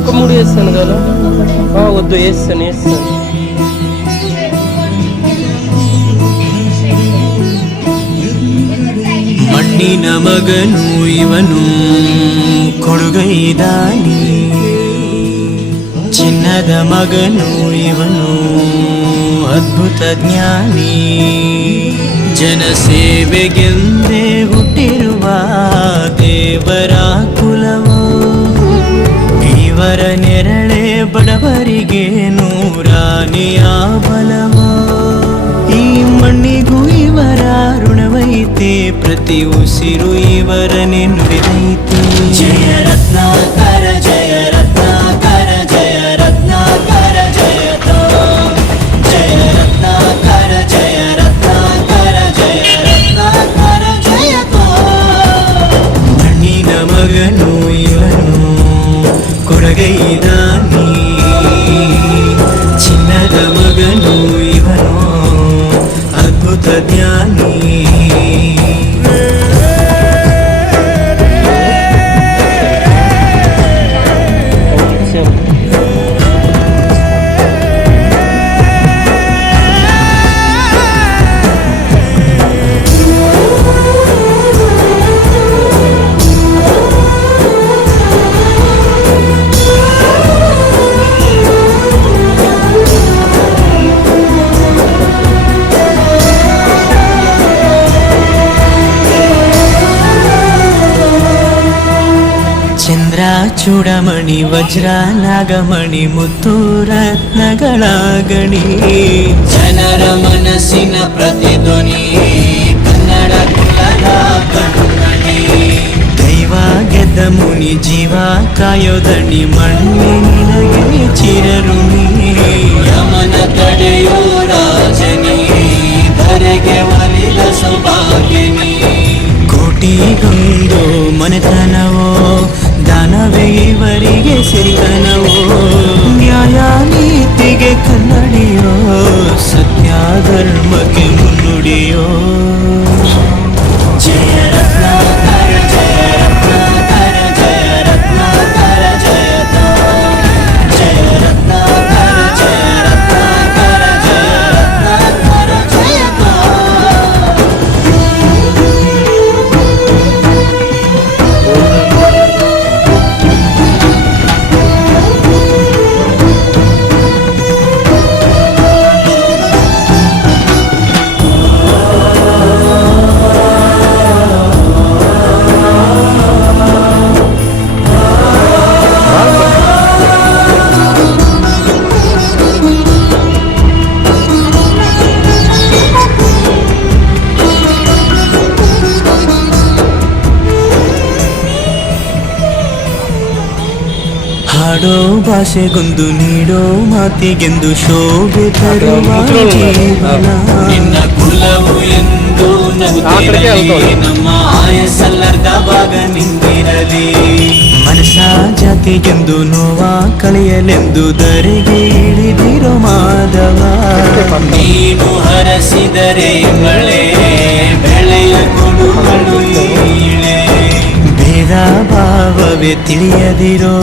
ఒక్క 3 వేస్తాను కదా. వద్దు, వేస్తాను. ಮಣ್ಣಿನ ಮಗನು ಇವನು ಕೊಡುಗೈದಾನಿ, ಚಿನ್ನದ ಮಗನು ಇವನು ಅದ್ಭುತ ಜ್ಞಾನಿ. ಜನಸೇವೆಗೆಂದೇ ಹುಟ್ಟಿರುವ ದೇವರ ಕುಲವೋ, ಇವರ ನೆರಳೆ ಬಡವರಿಗೆ ನೂರಾನೆಯ ಬಲವೋ. ಈ ಮಣ್ಣಿಗೂ ಇವರ ಋಣವೈತೆ, ಪ್ರತಿ ಉಸಿರು ಇವರನ್ನೇ ನುಡಿದೈತೆ. ಜಯ ರತ್ನಾಕರ ಜಯ ರತ್ನಾಕರ ಜಯ ರತ್ನಾಕರ ಜಯತೋ, ಜಯ ರತ್ನಾಕರ ಜಯ ರತ್ನಾಕರ ಜಯ ರತ್ನಾಕರ ಜಯತೋ. ಮಣ್ಣಿನ ಮಗನು ಇವನು ಕೊರಗೈದಾನಿ, ಚಿನ್ನದ ಮಗನು ಇವನು ಅದ್ಭುತ ಜ್ಞಾನಿ. ಚಂದ್ರ ಚೂಡಮಣಿ ವಜ್ರ ನಾಗಮಣಿ ಮುತ್ತು ರತ್ನಗಳ ಗಣಿ, ಜನರ ಮನಸ್ಸಿನ ಪ್ರತಿಧ್ವನಿ ಕನ್ನಡ ಕುಲದ ಕಣ್ಮಣಿ. ದೈವ ಗೆದ್ದ ಮುನಿ ಜೀವ ಕಾಯೋದಣಿ, ಮಣ್ಣಿನಿನಗೆ ಚಿರಋಣಿ. ಯಮನ ತಡೆಯೋ ರಾಜನಿ, ಧರೆಗೆ ಒಲಿದ ಸೌಭಾಗ್ಯನಿ. ಕೋಟಿಗೊಂದು ಮನೆತನವೋ, ದಾನವೇ ಇವರಿಗೆ ಸಿರಿತನವೋ. ನ್ಯಾಯ ನೀತಿಗೆ ಕನ್ನಡಿಯೋ, ಸತ್ಯ ಧರ್ಮಕ್ಕೆ ಮುನ್ನುಡಿಯೋ. ಜಯ ರತ್ನಾಕರ ಜಯ ರತ್ನಾಕರ ಜಯ ರತ್ನಾಕರ ಜಯತೋ, ಜಯ ರತ್ನಾಕರ ಜಯ ರತ್ನಾಕರ ಜಯ ರತ್ನಾಕರ ಜಯತೋ. ಹಾಡೋ ಭಾಷೆಗೊಂದು ನೀಡೋ ಮಾತಿಗೆಂದು ಶೋಭೆ ತರುವ ಜೀವನ. ನಿನ್ನ ಕುಲವು ಎಂದು ನಗುತ್ತಿರಲಿ, ನಮ್ಮ ಆಯಸ್ಸಲ್ಲರ್ಧ ಭಾಗ ನಿಂದಿರಲಿ. ಮನಸ ಜಾತಿಗೆಂದು ನೋವ ಕಳೆಯಲೆಂದು ಧರೆಗೆ ಇಳಿದಿರೋ ಮಾಧವ. ನೀನು ಹರಸಿದರೆ ಮಳೆ ಬೆಳೆಯ ಕೊಡುಗಳು ಇಳೆ. ಭೇದ ಭಾವವೇ ತಿಳಿಯದಿರೋ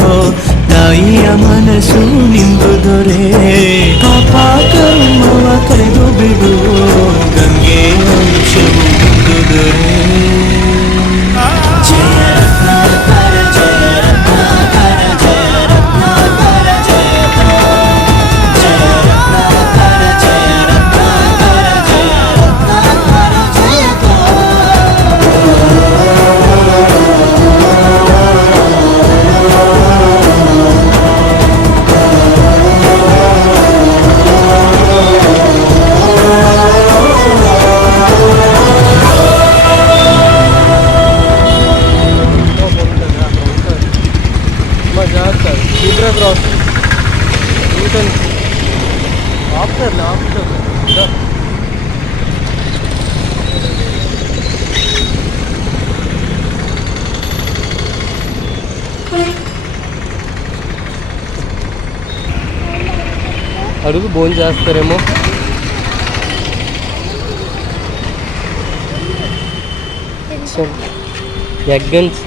ತಾಯಿಯ ಮನಸ್ಸು ನಿಂದು ದೊರೆ. ಪಾಪ ಕರ್ಮವ ಕಳೆದು ಬಿಡು, ಗಂಗೆ ಅಂಶವು ನಿಂದು ದೊರೆ. ಜಯ ರತ್ನಾಕರ ಜಯ ರತ್ನಾಕರ ಜಯ ರತ್ನಾಕರ ಜಯತೋ, ಜಯ ರತ್ನಾಕರ ಜಯ ರತ್ನಾಕರ ಜಯ ರತ್ನಾಕರ ಜಯತೋ. అడుగు బోన్ చేస్తారేమో. ఎగ్ గన్స్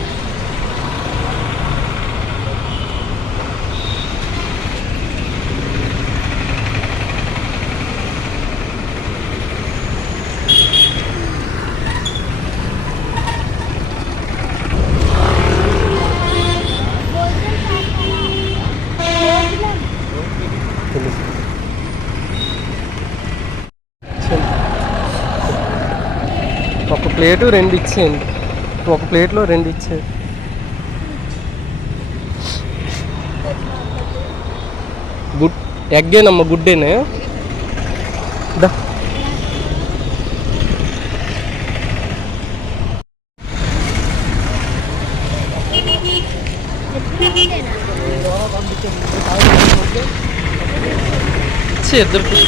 ఇచ్చేయండి. ఒక ప్లేటు 2 ఇచ్చేయండి. ఒక ప్లేట్లో 2 ఇచ్చేయండి. గుడ్ ఎగ్గేనమ్మా, గుడ్డేనే దా. ఇచ్చి ఇద్దరికి